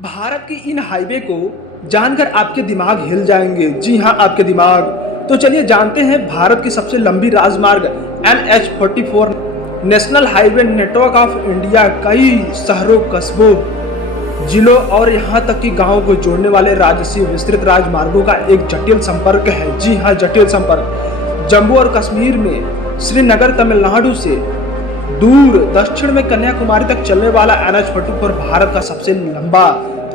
भारत की इन हाईवे को जानकर आपके दिमाग हिल जाएंगे। जी हाँ, आपके दिमाग। तो चलिए जानते हैं भारत की सबसे लंबी राजमार्ग NH-44 national highway network of India कई शहरों, कस्बों, जिलों और यहाँ तक कि गांवों को जोड़ने वाले राजस्व विस्तृत राजमार्गों का एक जटिल संपर्क है। जी हाँ, जटिल संपर्क। जम्मू और कश्मीर में श्रीनगर, तमिलनाडु से दूर दक्षिण में कन्याकुमारी तक चलने वाला NH-44 भारत का सबसे लंबा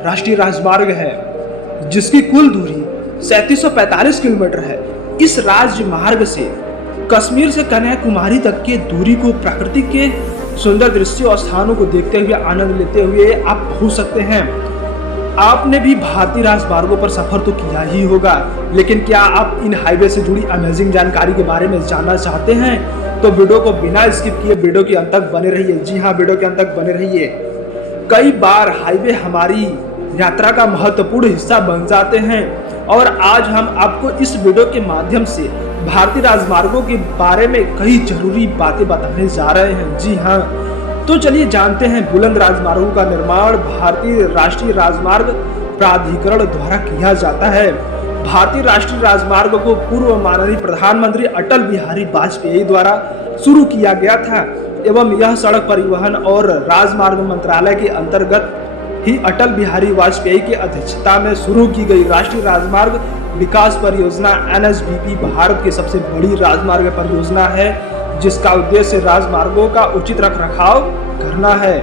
राष्ट्रीय राजमार्ग है, जिसकी कुल दूरी 3745 किलोमीटर है। इस राजमार्ग से कश्मीर से कन्याकुमारी तक की दूरी को प्रकृति के सुंदर दृश्यों और स्थानों को देखते हुए, आनंद लेते हुए आप पहुंच सकते हैं। आपने भी भारतीय राजमार्गों पर सफर तो किया ही होगा, लेकिन क्या आप इन हाईवे से जुड़ी अमेजिंग जानकारी के बारे में जानना चाहते हैं? तो वीडियो को बिना स्किप किए वीडियो के अंत तक बने रहिए। जी हाँ, वीडियो के अंत तक बने रहिए। कई बार हाईवे हमारी यात्रा का महत्वपूर्ण हिस्सा बन जाते हैं और आज हम आपको इस वीडियो के माध्यम से भारतीय राजमार्गों के बारे में कई जरूरी बातें बताने जा रहे हैं। जी हाँ, तो चलिए जानते हैं। बुलंद राजमार्गों का निर्माण भारतीय राष्ट्रीय राजमार्ग प्राधिकरण द्वारा किया जाता है। भारतीय राष्ट्रीय राजमार्ग को पूर्व माननीय प्रधानमंत्री अटल बिहारी वाजपेयी द्वारा शुरू किया गया था एवं यह सड़क परिवहन और राजमार्ग मंत्रालय के अंतर्गत ही अटल बिहारी वाजपेयी की अध्यक्षता में शुरू की गई राष्ट्रीय राजमार्ग विकास परियोजना NHBP भारत की सबसे बड़ी राजमार्ग परियोजना है, जिसका उद्देश्य राजमार्गों का उचित रखरखाव करना है।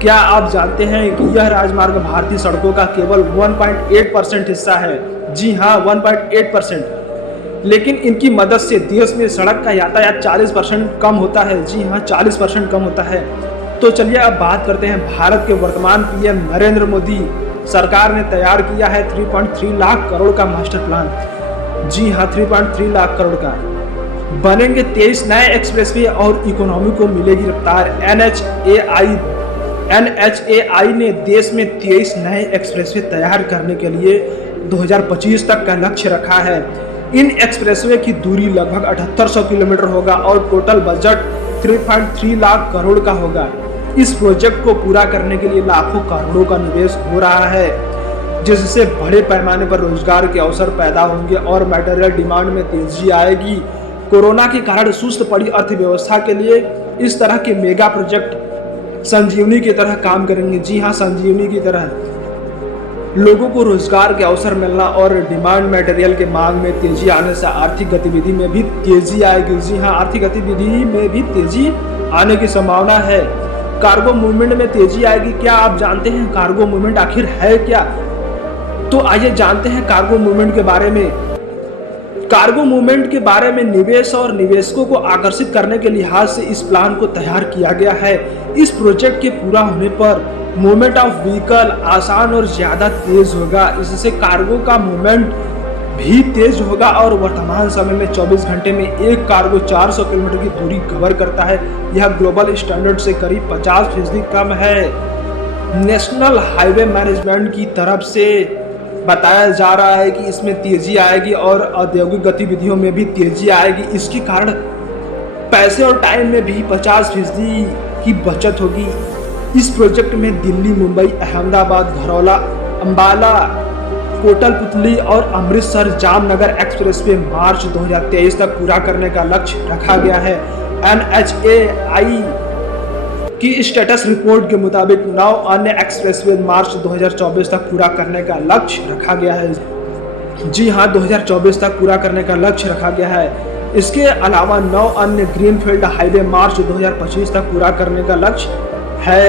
क्या आप जानते हैं कि यह राजमार्ग भारतीय सड़कों का केवल 1.8% हिस्सा है? जी हाँ, 1.8%। लेकिन इनकी मदद से देश में सड़क का यातायात 40% कम होता है। जी हाँ, 40% कम होता है। तो चलिए अब बात करते हैं। भारत के वर्तमान PM नरेंद्र मोदी सरकार ने तैयार किया है 3.3 लाख करोड़ का मास्टर प्लान। जी हाँ, 3.3 लाख करोड़ का। बनेंगे 23 नए एक्सप्रेसवे और इकोनॉमी को मिलेगी रफ्तार। NHAI ने देश में 23 नए एक्सप्रेसवे तैयार करने के लिए 2025 तक का लक्ष्य रखा है। इन एक्सप्रेसवे की दूरी लगभग 7800 किलोमीटर होगा और टोटल बजट 3.3 लाख करोड़ का होगा। इस प्रोजेक्ट को पूरा करने के लिए लाखों करोड़ों का निवेश हो रहा है, जिससे बड़े पैमाने पर रोजगार के अवसर पैदा होंगे और मटेरियल डिमांड में तेजी आएगी। कोरोना के कारण सुस्त पड़ी अर्थव्यवस्था के लिए इस तरह के मेगा प्रोजेक्ट संजीवनी की तरह काम करेंगे। जी हाँ, संजीवनी की तरह लोगों को रोजगार के अवसर मिलना और डिमांड मटेरियल के मांग में तेजी आने से आर्थिक गतिविधि में भी तेजी आएगी। जी हाँ, आर्थिक गतिविधि में भी तेजी आने की संभावना है। कार्गो मूवमेंट में तेजी आएगी। क्या आप जानते हैं कार्गो मूवमेंट आखिर है क्या? तो आइए जानते हैं कार्गो मूवमेंट के बारे में। कार्गो मूवमेंट के बारे में निवेश और निवेशकों को आकर्षित करने के लिहाज से इस प्लान को तैयार किया गया है। इस प्रोजेक्ट के पूरा होने पर मूवमेंट ऑफ व्हीकल आसान और ज्यादा तेज होगा। इससे कार्गो का मूवमेंट भी तेज होगा और वर्तमान समय में 24 घंटे में एक कार्गो 400 किलोमीटर की दूरी कवर करता है। यह ग्लोबल स्टैंडर्ड से करीब 50% कम है। नेशनल हाईवे मैनेजमेंट की तरफ से बताया जा रहा है कि इसमें तेजी आएगी और औद्योगिक गतिविधियों में भी तेजी आएगी। इसके कारण पैसे और टाइम में भी 50% की बचत होगी। इस प्रोजेक्ट में दिल्ली, मुंबई, अहमदाबाद, घरौला, अंबाला, कोटलपुतली और अमृतसर जामनगर एक्सप्रेसवे मार्च 2023 तक पूरा करने का लक्ष्य रखा गया है। NHAI की स्टेटस रिपोर्ट के मुताबिक 9 अन्य एक्सप्रेसवे मार्च 2024 तक पूरा करने का लक्ष्य रखा गया है। जी हाँ, 2024 तक पूरा करने का लक्ष्य रखा गया है। इसके अलावा 9 अन्य ग्रीनफील्ड हाईवे मार्च 2025 तक पूरा करने का लक्ष्य है।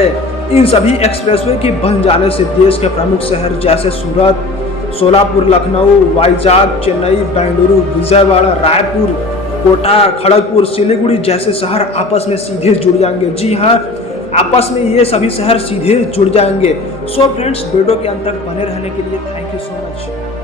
इन सभी एक्सप्रेसवे के बन जाने से देश के प्रमुख शहर जैसे सूरत, सोलापुर, लखनऊ, वाइजाग, चेन्नई, बेंगलुरु, विजयवाड़ा, रायपुर, कोटा, खड़गपुर, सिलीगुड़ी जैसे शहर आपस में सीधे जुड़ जाएंगे। जी हाँ, आपस में ये सभी शहर सीधे जुड़ जाएंगे। सो फ्रेंड्स, वीडियो के अंत तक बने रहने के लिए थैंक यू सो मच।